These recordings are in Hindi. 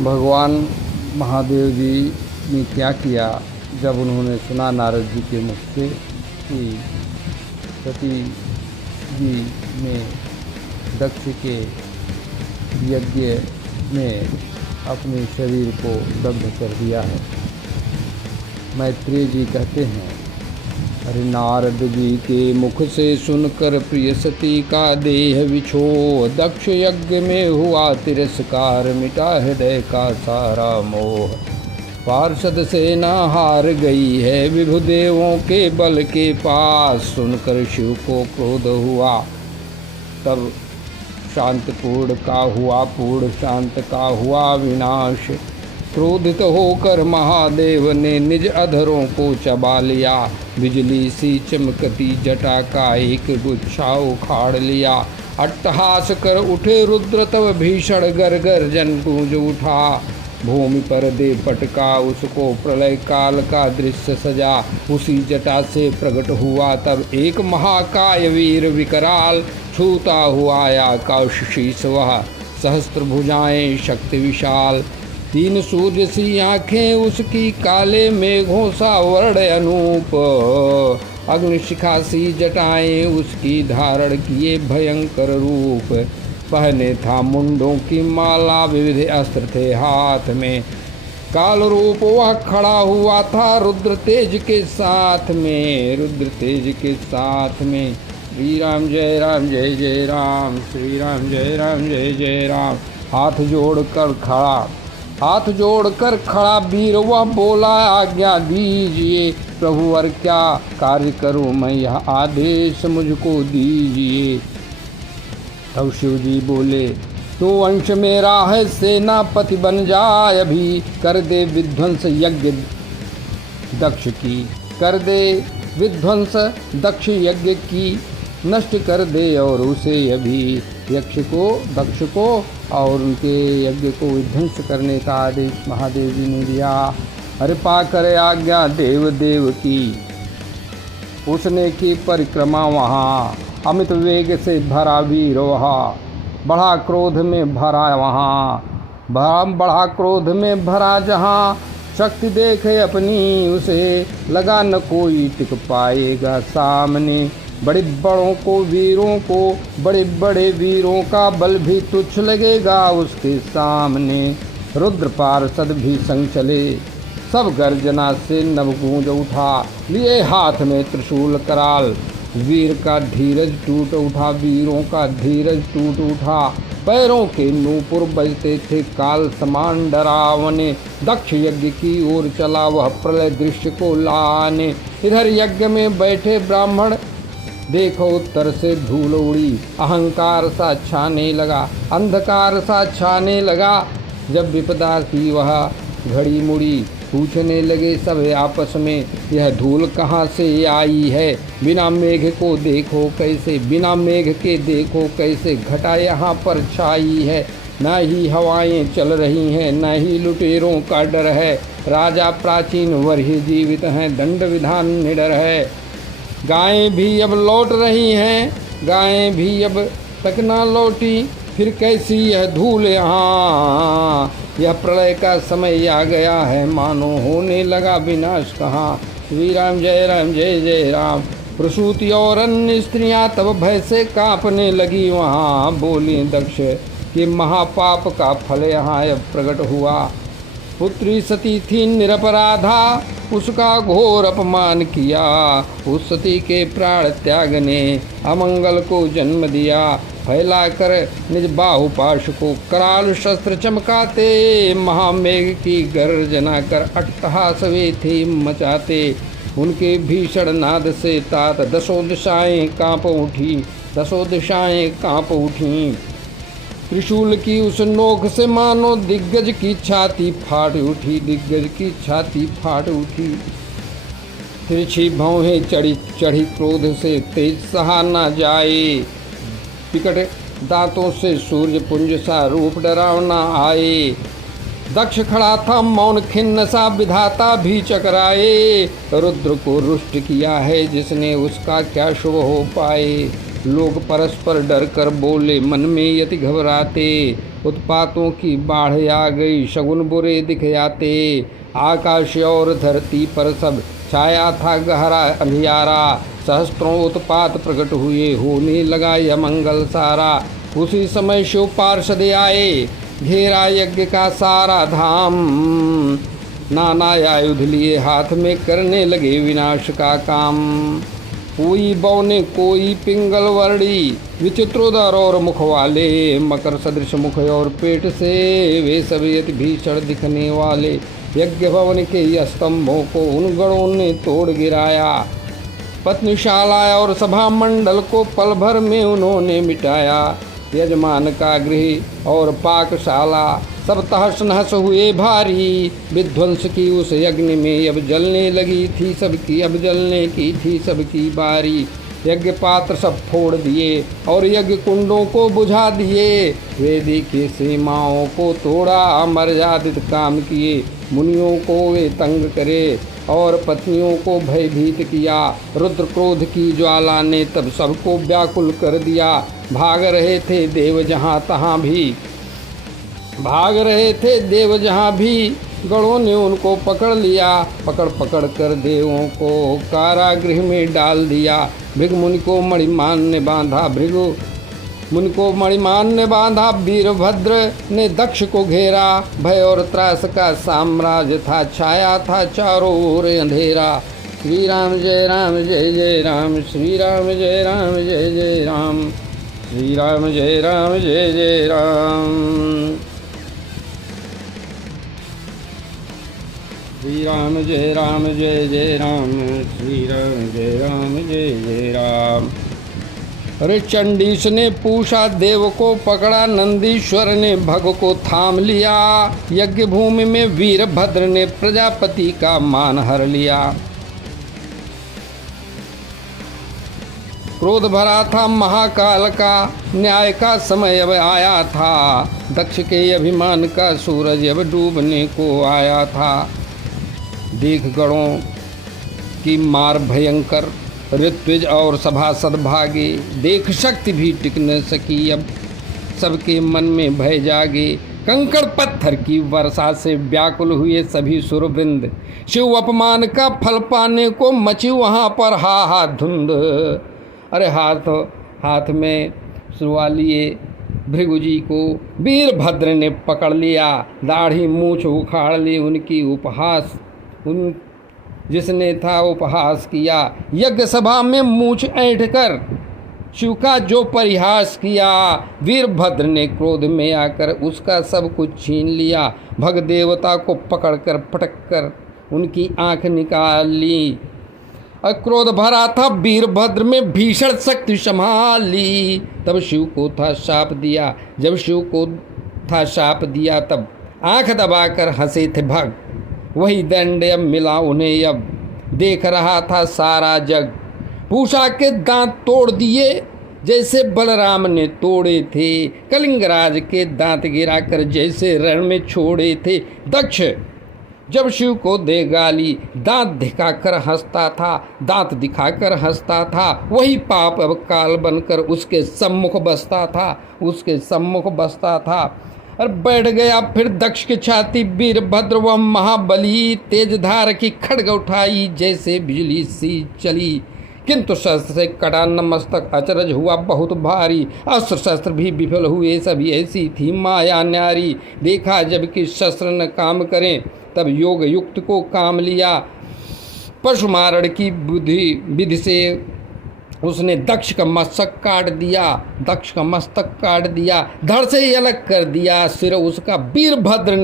भगवान महादेव जी ने क्या किया जब उन्होंने सुना नारद जी के मुख से कि सती जी ने दक्ष के यज्ञ में अपने शरीर को दग्ध कर दिया है। मैत्रेय जी कहते हैं, अरे नारद जी के मुख से सुनकर प्रिय सती का देह विछो, दक्ष यज्ञ में हुआ तिरस्कार, मिटा हृदय का सारा मोह। पार्षद सेना हार गई है विभु देवों के बल के पास, सुनकर शिव को क्रोध हुआ तब शांतपूर्ण का हुआ पूर्ण, शांत का हुआ विनाश। क्रोधित होकर महादेव ने निज अधरों को चबा लिया, बिजली सी चमकती जटा का एक गुच्छा उखाड़ लिया। अट्टहास कर उठे रुद्र तब भीषण गर्जन गूंज उठा, भूमि पर दे पटका उसको प्रलय काल का दृश्य सजा। उसी जटा से प्रकट हुआ तब एक महाकाय वीर विकराल, छूता हुआ आकाश शीस वह, सहस्त्र भुजाएं शक्ति विशाल। तीन सूर्य सी आँखें उसकी, काले मेघों सा वर्ण अनूप, अग्निशिखा सी जटाएं उसकी, धारण किए भयंकर रूप। पहने था मुंडों की माला, विविध अस्त्र थे हाथ में, काल रूप वह खड़ा हुआ था रुद्र तेज के साथ में, रुद्र तेज के साथ में। श्री राम जय राम, श्री राम जय जय राम। हाथ जोड़कर खड़ा वीर वह बोला, आज्ञा दीजिए प्रभु और क्या कार्य करूं मैं, यह आदेश मुझको दीजिए। तब शिव जी बोले, तू वंश मेरा है सेनापति बन जाए अभी, कर दे विध्वंस यज्ञ दक्ष की, कर दे विध्वंस दक्ष यज्ञ की, नष्ट कर दे और उसे अभी। दक्ष को और उनके यज्ञ को विध्वंस करने का आदेश महादेव जी ने दिया। अरे पा करे आज्ञा देव की, उसने की परिक्रमा वहाँ, अमित वेग से भरा वीर वहाँ, बढ़ा क्रोध में भरा वहाँ, बढ़ा क्रोध में भरा जहाँ। शक्ति देखे अपनी उसे, लगा न कोई टिक पाएगा सामने। बड़े बड़े वीरों का बल भी तुच्छ लगेगा उसके सामने। रुद्र पार्षद भी संग चले, सब गर्जना से नभ गूंज उठा, लिए हाथ में त्रिशूल कराल। वीर का धीरज टूट उठा, वीरों का धीरज टूट उठा। पैरों के नूपुर बजते थे काल समान डरावने। दक्ष यज्ञ की ओर चला वह प्रलय दृश्य को लाने। इधर यज्ञ में बैठे ब्राह्मण देखो उत्तर से धूल उड़ी, अहंकार सा छाने लगा, अंधकार सा छाने लगा। जब विपदा की वह घड़ी मुड़ी, पूछने लगे सब आपस में, यह धूल कहाँ से आई है। बिना मेघ को देखो कैसे, बिना मेघ के देखो कैसे, घटा यहाँ पर छाई है। न ही हवाएं चल रही हैं, न ही लुटेरों का डर है। राजा प्राचीन वर्ही जीवित हैं, दंड विधान निडर है। गायें भी अब लौट रही हैं, गायें भी अब तक ना लौटी, फिर कैसी यह धूल यहाँ। यह प्रलय का समय आ गया है, मानो होने लगा विनाश कहाँ। श्री राम जय राम। प्रसूति और अन्य स्त्रियां तब भय से कांपने लगी वहाँ। बोली दक्ष कि महापाप का फल यहाँ अब प्रकट हुआ। पुत्री सती थी निरपराधा, उसका घोर अपमान किया। उस सती के प्राण त्याग ने अमंगल को जन्म दिया। फैला कर निज बाहुपाश को कराल शस्त्र चमकाते, महामेघ की गर्जना कर अट्टहास वे थे मचाते। उनके भीषण नाद से तात दसों दिशाएं कांप उठी। त्रिशूल की उस नोक से मानो दिग्गज की छाती फाट उठी। तिरछी भौहें चढ़ी क्रोध से तेज सहा न जाए। विकट दांतों से सूर्य पुंज सा रूप डरावना आए। दक्ष खड़ा था मौन खिन्न सा, विधाता भी चकराए। रुद्र को रुष्ट किया है जिसने, उसका क्या शुभ हो पाए। लोग परस्पर डर कर बोले मन में यति घबराते। उत्पातों की बाढ़ आ गई, शगुन बुरे दिख आते। आकाश और धरती पर सब छाया था गहरा अंधियारा। सहस्त्रों उत्पात प्रकट हुए, होने लगा यह मंगल सारा। उसी समय शिव पार्षद आए, घेरा यज्ञ का सारा धाम। नाना आयुध लिए हाथ में, करने लगे विनाश का काम। कोई बौने कोई पिंगल वर्णी, विचित्रोदर और मुख वाले। मकर सदृश मुख और पेट से, वे सभी अति भीषण दिखने वाले। यज्ञ भवन के स्तंभों को उन गणों ने तोड़ गिराया। पत्नीशाला और सभा मंडल को पल भर में उन्होंने मिटाया। यजमान का गृह और पाकशाला सब तहस नहस हुए भारी। विध्वंस की उस यज्ञ में अब जलने लगी थी सबकी, अब जलने की थी सबकी बारी। यज्ञ पात्र सब फोड़ दिए और यज्ञ कुंडों को बुझा दिए। वेदी की सीमाओं को तोड़ा, मर्यादित काम किए। मुनियों को वे तंग करे और पत्नियों को भयभीत किया। रुद्र क्रोध की ज्वाला ने तब सबको व्याकुल कर दिया। भाग रहे थे देव जहाँ तहाँ भी, भाग रहे थे देव जहाँ भी। गणों ने उनको पकड़ लिया, पकड़ पकड़ कर देवों को कारागृह में डाल दिया। भृगु मुनि को मणिमान ने बांधा, भृगु मुनि को मणिमान ने बांधा। वीरभद्र ने दक्ष को घेरा, भय और त्रास का साम्राज्य था, छाया था चारों ओर अंधेरा। श्री राम जय राम जय जय राम, श्री राम जय राम जय जय राम, श्री राम जय राम जय जय राम, श्री राम जय राम जय जय राम, श्री राम जय राम जय जय राम। अरे चंडीस ने पूछा देव को पकड़ा, नंदीश्वर ने भग को थाम लिया। यज्ञ भूमि में वीरभद्र ने प्रजापति का मान हर लिया। क्रोध भरा था महाकाल का, न्याय का समय अब आया था। दक्ष के अभिमान का सूरज अब डूबने को आया था। देख गणों की मार भयंकर, ऋत्विज और सभासद भागे। देख शक्ति भी टिक न सकी, अब सबके मन में भय जागे। कंकड़ पत्थर की वर्षा से व्याकुल हुए सभी सुरवृंद। शिव अपमान का फल पाने को मची वहाँ पर हा धुंध। अरे हाथ में सुरवा लिए भृगु जी को वीरभद्र ने पकड़ लिया। दाढ़ी मूछ उखाड़ ली उनकी, उपहास उन जिसने था उपहास किया। यज्ञ सभा में मूछ ऐंठ कर शिव का जो परिहास किया। वीरभद्र ने क्रोध में आकर उसका सब कुछ छीन लिया। भग देवता को पकड़कर पटक कर उनकी आंख निकाल ली। क्रोध भरा था वीरभद्र में, भीषण शक्ति संभाली। तब शिव को था शाप दिया, जब शिव को था शाप दिया तब आंख दबाकर हंसे थे भग। वही दंड अब मिला उन्हें, अब देख रहा था सारा जग। पूषा के दांत तोड़ दिए जैसे बलराम ने तोड़े थे। कलिंगराज के दांत गिराकर जैसे रण में छोड़े थे। दक्ष जब शिव को दे गाली, दांत दिखाकर हंसता था, दांत दिखाकर हंसता था। वही पाप अब काल बनकर उसके सम्मुख बसता था, उसके सम्मुख बसता था। और बैठ गया फिर दक्ष की छाती वीरभद्र वह महाबली। तेज धार की खड्ग उठाई जैसे बिजली सी चली, किंतु शस्त्र से कटा न मस्तक, अचरज हुआ बहुत भारी। अस्त्र शस्त्र भी विफल हुए, सभी ऐसी थी माया न्यारी। देखा जबकि शस्त्र न काम करें, तब योग युक्त को काम लिया। पशु मारण की विधि से उसने दक्ष का मस्तक काट दिया, दक्ष का मस्तक काट दिया, धड़ से ही अलग कर दिया सिर उसका। वीरभद्र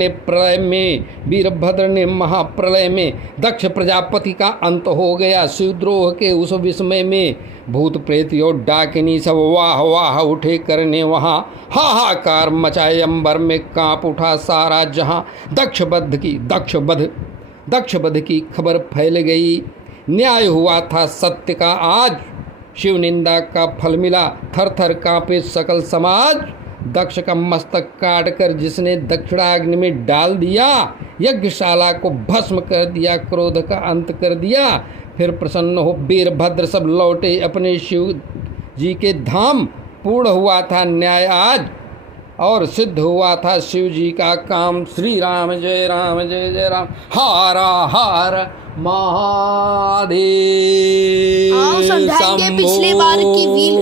ने महाप्रलय में दक्ष प्रजापति का अंत हो गया। शिवद्रोह के उस विस्मय में भूत प्रेत और डाकिनी सब वाह वाह उठे करने वहाँ हाहाकार मचाए। अंबर में कांप उठा सारा जहाँ। दक्षवध की खबर फैल गई। न्याय हुआ था सत्य का आज, शिव निंदा का फल मिला। थर थर कांपे सकल समाज। दक्ष का मस्तक काट कर जिसने दक्षिणाग्नि में डाल दिया, यज्ञशाला को भस्म कर दिया, क्रोध का अंत कर दिया। फिर प्रसन्न हो वीरभद्र सब लौटे अपने शिव जी के धाम। पूर्ण हुआ था न्याय आज, और सिद्ध हुआ था शिव जी का काम। श्री राम जय जय राम, हारा हार महादेव। आओ समझाएंगे पिछले बार की व्हील।